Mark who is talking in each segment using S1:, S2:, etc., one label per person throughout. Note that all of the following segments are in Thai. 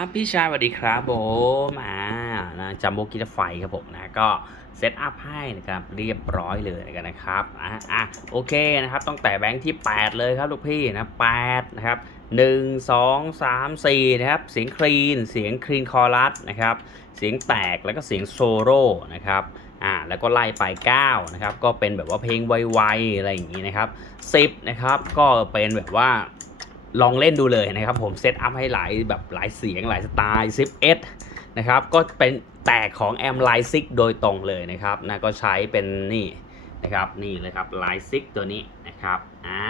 S1: ครับพี่ชายสวัสดีครับผมอ่านะจัมโบกิตไฟครับผมนะก็เซตอัพให้นะครับเรียบร้อยเลยกันนะครับอะอะโอเคนะครับตั้งแต่แบงค์ที่ 8 เลยครับลูกพี่นะ8นะครับ1 2 3 4นะครับเสียงคลีนเสียงคลีนคอรัสนะครับเสียงแตกแล้วก็เสียงโซโล่นะครับอ่าแล้วก็ไล่ไป9นะครับก็เป็นแบบว่าเพลงไวๆอะไรอย่างนี้นะครับ10นะครับก็เป็นแบบว่า ลองเล่นดูเลยนะครับผมเซตอัพให้หลายแบบหลายเสียงหลายสไตล์11นะครับก็เป็นแตกของแอมไลซิกโดยตรงเลยนะครับนะก็ใช้เป็นนี่นะครับนี่เลยครับไลซิกตัวนี้นะครับอ่า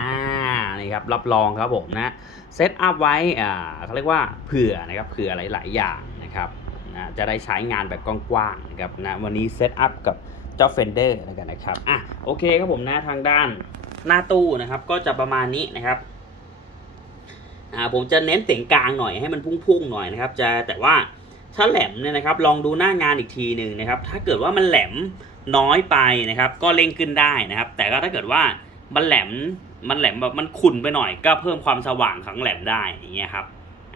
S1: นี่ครับรับรองครับผมนะเซตอัพไว้อ่าเขาเรียกว่าเผื่อนะครับเผื่อหลายๆอย่างนะครับนะจะได้ใช้งานแบบกว้างๆนะครับนะวันนี้เซตอัพกับเจ้า Fender แล้วกันนะครับอะโอเคครับผมนะทางด้านหน้าตู้นะครับก็จะประมาณนี้นะครับ อ่าผมจะเน้นเสียงกลางหน่อยให้มันพุ่งๆหน่อยนะครับ จะแต่ว่าถ้าแหลมเนี่ยนะครับ ลองดูหน้างานอีกทีหนึ่งนะครับ ถ้าเกิดว่ามันแหลมน้อยไปนะครับ ก็เร่งขึ้นได้นะครับ แต่ก็ถ้าเกิดว่ามันแหลมมันแหลมแบบมันขุ่นไปหน่อย ก็เพิ่มความสว่างของแหลมได้อย่างเงี้ยครับ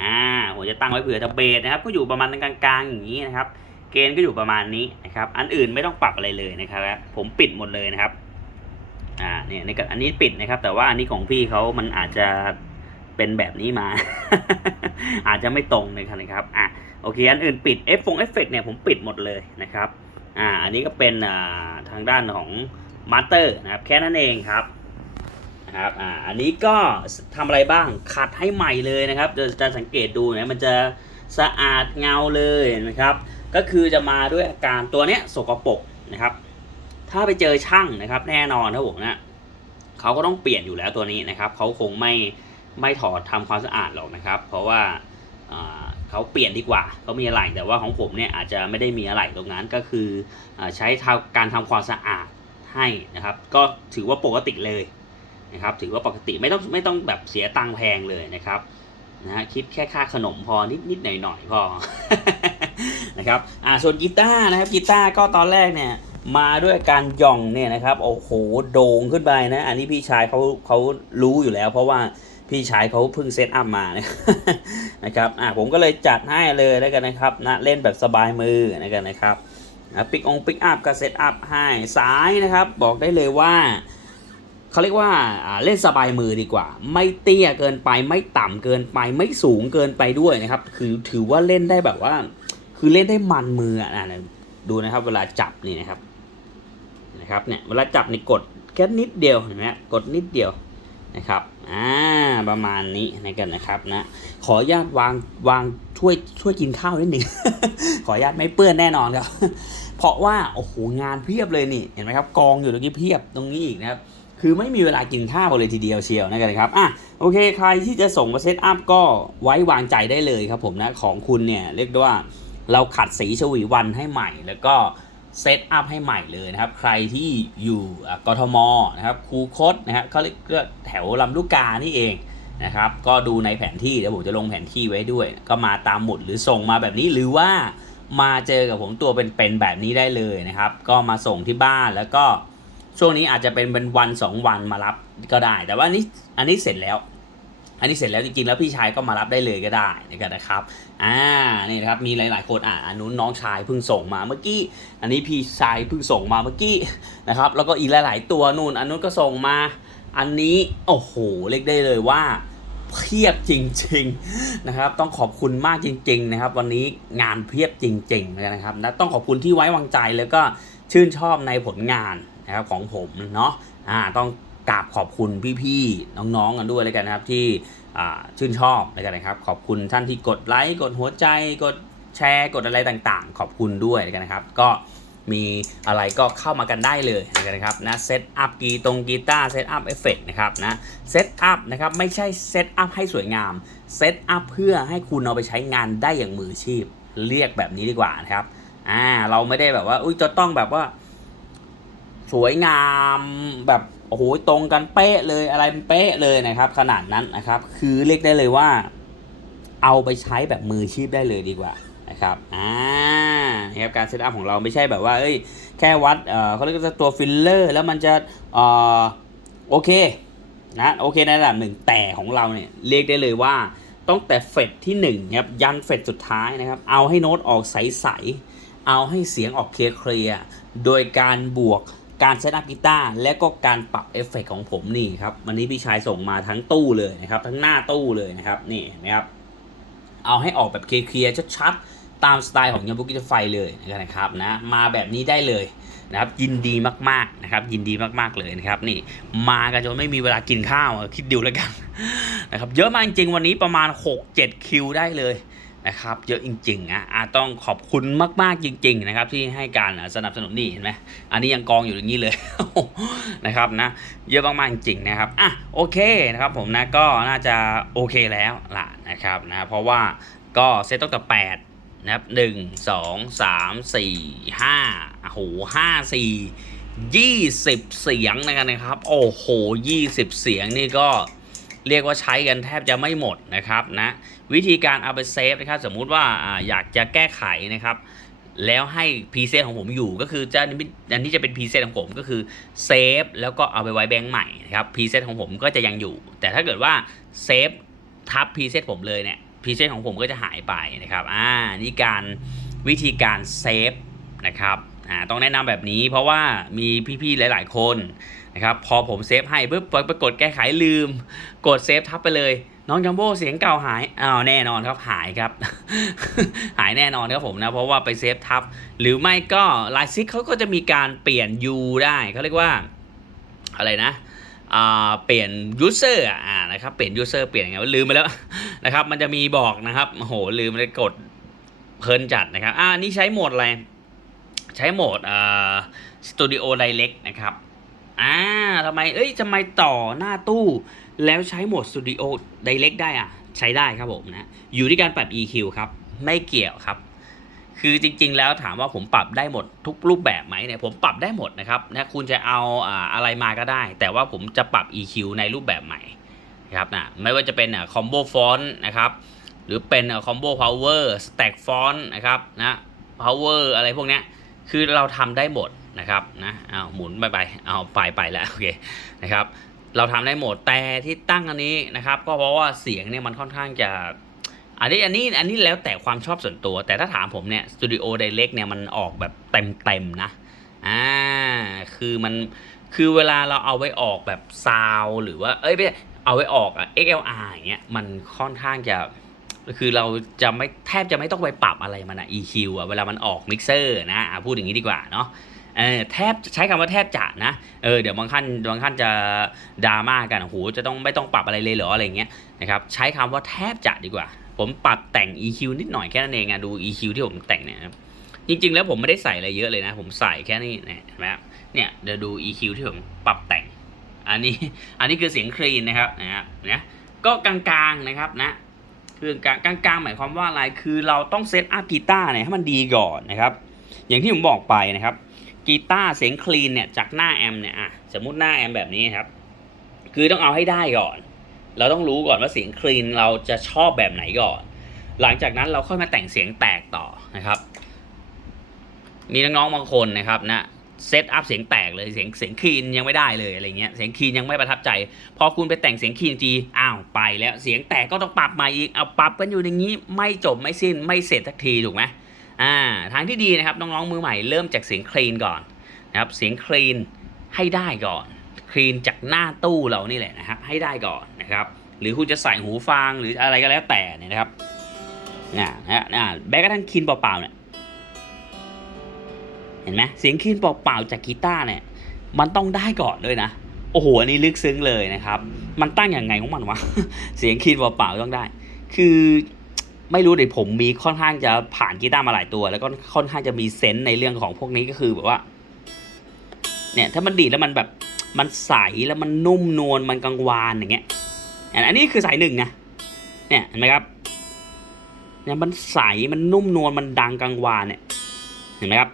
S1: อ่าผมจะตั้งไว้เผื่อทะเบสนะครับ ก็อยู่ประมาณกลางๆอย่างนี้นะครับ เกณฑ์ก็อยู่ประมาณนี้นะครับ อันอื่นไม่ต้องปรับอะไรเลยนะครับ ผมปิดหมดเลยนะครับอ่าเนี่ยนี่ก็อันนี้ปิดนะครับ แต่ว่าอันนี้ของพี่เขามันอาจจะ เป็นแบบนี้มา อาจจะไม่ตรงเลยครับอะโอเคอันอื่นปิดเอฟฟงเอฟเฟกเนี่ยผมปิดหมดเลยนะครับอ่าอันนี้ก็เป็นอ่าทางด้านของมาสเตอร์นะครับแค่นั้นเองครับนะครับอ่าอันนี้ก็ทำอะไรบ้างขัดให้ใหม่เลยนะครับจะจะสังเกตดูนะมันจะสะอาดเงาเลยนะครับ ก็คือจะมาด้วยอาการตัวเนี้ยสกปรกนะครับ ถ้าไปเจอช่างนะครับ แน่นอนครับผมนะเขาก็ต้องเปลี่ยนอยู่แล้วตัวนี้นะครับเขาคงไม่ ไม่ถอดทำความสะอาดหรอกนะครับ เพราะว่าเขาเปลี่ยนดีกว่าเขามีอะไรแต่ว่าของผมเนี่ยอาจจะไม่ได้มีอะไรตรงนั้นก็คืออใช้ทำการทำความสะอาดให้นะครับ ก็ถือว่าปกติเลยนะครับ ถือว่าปกติไม่ต้องไม่ต้องแบบเสียตังค์แพงเลยนะครับนะฮะคิดแค่ค่าขนมพอนิดนิดหน่อยหน่อยๆพอนะครับอ่าส่วนกีตาร์นะครับกีตาร์ก็ตอนแรกเนี่ยมาด้วยการย่องเนี่ยนะครับโอ้โหโด่งขึ้นไปนะ อันนี้พี่ชายเขาเขารู้อยู่แล้ว เพราะว่า พี่ชายเขาเพิ่งเซตอัพมานะนะครับอะผมก็เลยจัดให้เลยแล้วกันนะครับนะเล่นแบบสบายมือนะกันนะครับปิกองปิกอัพก็เซตอัพให้สายนะครับ บอกได้เลยว่าเขาเรียกว่าอ่าเล่นสบายมือดีกว่า ไม่เตี้ยเกินไปไม่ต่ำเกินไปไม่สูงเกินไปด้วยนะครับ คือถือว่าเล่นได้แบบว่า คือเล่นได้มันมืออะนะดูนะครับ เวลาจับนี่นะครับนะครับเนี่ยเวลาจับนี่กดแค่นิดเดียวเห็นไหมกดนิดเดียว นะครับอ่าประมาณนี้นะกันนะครับนะขออนุญาตวางวางช่วยช่วยกินข้าวนิดหนึ่งขออนุญาตไม่เปื้อนแน่นอนครับ เพราะว่าโอ้โหงานเพียบเลยนี่เห็นไหมครับกองอยู่ตรงนี้เพียบตรงนี้อีกนะครับคือไม่มีเวลากินข้าวเลยทีเดียวเชียวนะกันครับอะโอเคใครที่จะส่งมาเซตอัพก็ไว้วางใจได้เลยครับผมนะของคุณเนี่ยเรียกได้ว่าเราขัดสีฉวีวันให้ใหม่แล้วก็ เซตอัพให้ใหม่เลยนะครับ ใครที่อยู่กทมนะครับคูคตนะครับเขาเรียกแถวลำลูกกานี่เองนะครับ ก็ดูในแผนที่เดี๋ยวผมจะลงแผนที่ไว้ด้วย ก็มาตามหมุดหรือส่งมาแบบนี้หรือว่ามาเจอกับผมตัวเป็นๆแบบนี้ได้เลยนะครับ ก็มาส่งที่บ้านแล้วก็ช่วงนี้อาจจะเป็นเป็นวันสองวันมารับก็ได้ แต่ว่านนี้อันนี้เสร็จแล้ว อันนี้เสร็จแล้วจริงๆ แล้วพี่ชายก็มารับได้เลยก็ได้นะครับอ่านี่นะครับมีหลายๆคนอ่าอันนู้นน้องชายเพิ่งส่งมาเมื่อกี้ อันนี้พี่ชายเพิ่งส่งมาเมื่อกี้นะครับแล้วก็อีกหลาย ๆ ตัวนู่นอันนู้นก็ส่งมา อันนี้โอ้โหเรียกได้เลยว่าเพียบจริงๆนะครับ ต้องขอบคุณมากจริง ๆ นะครับ วันนี้งานเพียบจริงๆนะครับนะต้องขอบคุณที่ไว้วางใจแล้วก็ชื่นชอบในผลงานนะครับของผมเนาะอ่าต้อง กราบขอบคุณพี่ๆน้องๆกันด้วยเลยกันนะครับที่ชื่นชอบแล้วกันนะครับ ขอบคุณท่านที่กดไลค์กดหัวใจกดแชร์กดอะไรต่างๆ ขอบคุณด้วยแล้วกันนะครับ ก็มีอะไรก็เข้ามากันได้เลยแล้วกันนะครับนะเซตอัพกีตรงกีตาร์เซตอัพเอฟเฟกนะครับนะเซตอัพนะครับไม่ใช่เซตอัพให้สวยงามเซตอัพเพื่อให้คุณเอาไปใช้งานได้อย่างมืออาชีพ เรียกแบบนี้ดีกว่านะครับอ่าเราไม่ได้แบบว่าอุ้ยจะต้องแบบว่า สวยงามแบบ โอ้โหตรงกันเป๊ะเลยอะไรเป๊ะเลยนะครับ ขนาดนั้นนะครับ คือเรียกได้เลยว่า เอาไปใช้แบบมือชีพได้เลยดีกว่านะครับอ่านะครับการเซตอัพของเราไม่ใช่แบบว่าเอ้ยแค่วัดเอ่อเขาเรียกว่าตัวฟิลเลอร์แล้วมันจะเอ่อโอเคนะโอเคในระดับหนึ่งแต่ของเราเนี่ยเรียกได้เลยว่าตั้งแต่เฟดที่หนึ่งครับยันเฟดสุดท้ายนะครับ เอาให้โน้ตออกใสๆเอาให้เสียงออกเคลียร์โดยการบวก การเซตอัพกีตาร์และก็การปรับเอฟเฟกต์ของผมนี่ครับวันนี้พี่ชายส่งมาทั้งตู้เลยนะครับทั้งหน้าตู้เลยนะครับนี่นะครับ เอาให้ออกแบบเคลียร์ชัดๆตามสไตล์ของยาบุกิไฟเลยนะครับนะมาแบบนี้ได้เลยนะครับยินดีมากๆนะครับยินดีมากๆเลยนะครับนี่มากันจนไม่มีเวลากินข้าวคิดดูแล้วกันนะครับเยอะมากจริงๆวันนี้ประมาณ 6-7 คิวได้เลย นะครับเยอะจริงๆนะอาต้องขอบคุณมากๆจริง ๆ นะครับ ที่ให้การสนับสนุนนี่เห็นไหมอันนี้ยังกองอยู่อย่างนี้เลย นะครับนะเยอะมากๆจริงๆนะครับอะโอเคนะครับผมนะก็น่าจะโอเคแล้วล่ะนะครับนะเพราะว่าก็เซตตั้งแต่แปดนะครับหนึ่งสองสามสี่ห้าโอ้โหห้าสี่ยี่สิบเสียงนะครับ โอ้โหยี่สิบเสียงนี่ก็ เรียกว่าใช้กันแทบจะไม่หมดนะครับนะวิธีการเอาไปเซฟนะครับสมมุติว่าอยากจะแก้ไขนะครับแล้วให้พรีเซตของผมอยู่ก็คือจะอันนี้จะเป็นพรีเซตของผมก็คือเซฟแล้วก็เอาไปไว้แบงค์ใหม่นะครับพรีเซตของผมก็จะยังอยู่ แต่ถ้าเกิดว่าเซฟทับพรีเซตผมเลยเนี่ยพรีเซตของผมก็จะหายไปนะครับอ่านี่การวิธีการเซฟนะครับอ่าต้องแนะนำแบบนี้เพราะว่ามีพี่ๆหลาย ๆ คน นะครับพอผมเซฟให้ปุ๊บปรากฏแก้ไขลืม กดเซฟทับไปเลย น้องจัมโบ้เสียงเก่าหายอ้าวแน่นอนครับหายครับ หายแน่นอนครับผมนะเพราะว่าไปเซฟทับ หรือไม่ก็ไลน์ซิกเขาก็จะมีการเปลี่ยน U ได้เขาเรียกว่าอะไรนะอ่าเปลี่ยน user อ่านะครับเปลี่ยน user เปลี่ยนยังไงลืมไปแล้วนะครับ มันจะมีบอกนะครับโอ้โหลืมเลยกดเพลินจัดนะครับอ่านี่ใช้โหมดอะไร ใช้โหมดอ่า Studio Direct นะครับ ทำไม เอ้ยทำไมต่อหน้าตู้ แล้วใช้โหมด Studio Direct ได้อะใช้ได้ครับผมนะ อยู่ที่การปรับ EQ ครับ ไม่เกี่ยวครับ คือจริง ๆ แล้วถามว่าผมปรับได้หมดทุกรูปแบบไหมเนี่ยผมปรับได้หมดนะครับนะคุณจะเอาอ่าอะไรมาก็ได้ แต่ว่าผมจะปรับ EQ ในรูปแบบใหม่ครับนะไม่ว่าจะเป็นอ่า combo font นะครับหรือเป็นคอ่า combo power stack font นะครับนะ power อะไรพวกเนี้ย คือเราทำได้หมดนะครับนะเอาหมุนไปไปเอาไปไปแล้วโอเคนะครับ เราทำได้หมดแต่ที่ตั้งอันนี้นะครับ ก็เพราะว่าเสียงเนี่ยมันค่อนข้างจะอันนี้อันนี้อันนี้แล้วแต่ความชอบส่วนตัว แต่ถ้าถามผมเนี่ย Studio Direct เนี่ยมันออกแบบเต็มเต็มๆนะอ่าคือมันคือเวลาเราเอาไว้ออกแบบซาวหรือว่าเอ้ยไม่เอาไว้ออกอะ XLR อย่างเงี้ยมันค่อนข้างจะ คือเราจะไม่แทบจะไม่ต้องไปปรับอะไรมันอะ EQ อะเวลามันออกมิกเซอร์นะพูดอย่างนี้ดีกว่าเนาะเออแทบใช้คำว่าแทบจะนะเออเดี๋ยวบางท่านบางท่านจะดราม่ากันโอ้โหจะต้องไม่ต้องปรับอะไรเลยเหรออะไรเงี้ยนะครับใช้คำว่าแทบจะดีกว่า ผมปรับแต่ง EQ นิดหน่อยแค่นั้นเองอะดู EQ ที่ผมแต่งเนี่ยนะจริง ๆ แล้วผมไม่ได้ใส่อะไรเยอะเลยนะ ผมใส่แค่นี้นี่ยเห็นไหมเนี่ยเดี๋ยวดู EQ ที่ผมปรับแต่ง อันนี้อันนี้คือเสียงคลีนนะครับนะครับนะก็กลางๆนะครับนะ คือกลางกลางๆหมายความว่าอะไรคือเราต้องเซตอัพกีตาร์เนี่ยให้มันดีก่อนนะครับอย่างที่ผมบอกไปนะครับกีตาร์เสียงคลีนเนี่ยจากหน้าแอมเนี่ยอะสมมติหน้าแอมแบบนี้ครับคือต้องเอาให้ได้ก่อน เราต้องรู้ก่อนว่าเสียงคลีนเราจะชอบแบบไหนก่อน หลังจากนั้นเราค่อยมาแต่งเสียงแตกต่อนะครับ มีน้องๆบางคนนะครับนะ เซตอัพเสียงแตกเลยเสียงเสียงคีนยังไม่ได้เลยอะไรเงี้ยเสียงคีนยังไม่ประทับใจ พอคุณไปแต่งเสียงคีนทีอ้าวไปแล้วเสียงแตกก็ต้องปรับใหม่อีกเอาปรับกันอยู่อย่างนี้ไม่จบไม่สิ้นไม่เสร็จสักทีถูกไหมอ่าทางที่ดีนะครับน้องๆมือใหม่เริ่มจากเสียงคลีนก่อนนะครับเสียงคลีนให้ได้ก่อนคลีนจากหน้าตู้เรานี่แหละนะครับให้ได้ก่อนนะครับหรือคุณจะใส่หูฟังหรืออะไรก็แล้วแต่เนี่ยนะครับนะนะนะแม้กระทั่งคีนเปล่าๆเนี่ย ห็นไหมเสียงคลีนเปล่าๆจากกีตาร์เนี่ยมันต้องได้ก่อนด้วยนะ โอ้โหอันนี้ลึกซึ้งเลยนะครับ มันตั้งอย่างไงของมันวะเสียงคลีนเปล่าๆต้องได้ คือไม่รู้เดี๋ยวผมมีค่อนข้างจะผ่านกีตาร์มาหลายตัว แล้วก็ค่อนข้างจะมีเซนส์ในเรื่องของพวกนี้ก็คือแบบว่า เนี่ยถ้ามันดีดแล้วมันแบบมันใสแล้วมันนุ่มนวลมันกังวานอย่างเงี้ยอันนี้คือสายหนึ่งนะเนี่ยเห็นไหมครับเนี่ยมันใสมันนุ่มนวลมันดังกังวานเนี่ยเห็นไหมครับ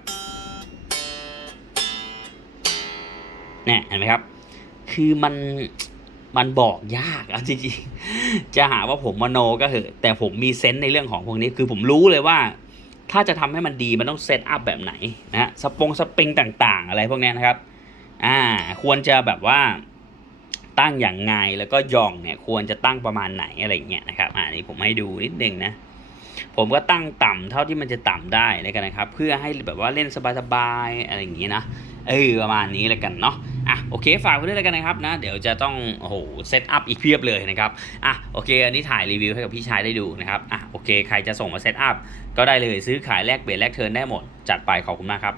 S1: เนี่ยเห็นไหมครับ คือมันมันบอกยากเอาจริงๆจะหาว่าผมมโนก็เหอะแต่ผมมีเซนส์ในเรื่องของพวกนี้คือผมรู้เลยว่า ถ้าจะทำให้มันดีมันต้องเซตอัพแบบไหนนะฮะสปงสปริงต่าง ๆ อะไรพวกนี้นะครับอ่าควรจะแบบว่าตั้งอย่างไงแล้วก็ย่องเนี่ยควรจะตั้งประมาณไหนอะไรเงี้ยนะครับอ่านี่ผมให้ดูนิดนึงนะผมก็ตั้งต่ำเท่าที่มันจะต่ำได้แล้วกันนะครับ เพื่อให้แบบว่าเล่นสบายๆอะไรอย่างงี้นะเออประมาณนี้แล้วกันเนาะ โอเคฝากไว้ด้วยแล้วกันนะครับนะ เดี๋ยวจะต้องโอ้โหเซตอัพอีกเพียบเลยนะครับอะโอเค อันนี้ถ่ายรีวิวให้กับพี่ชายได้ดูนะครับอะโอเค ใครจะส่งมาเซตอัพก็ได้เลยซื้อขายแลกเปลี่ยนแลกเทิร์นได้หมดจัดไปขอบคุณมากครับ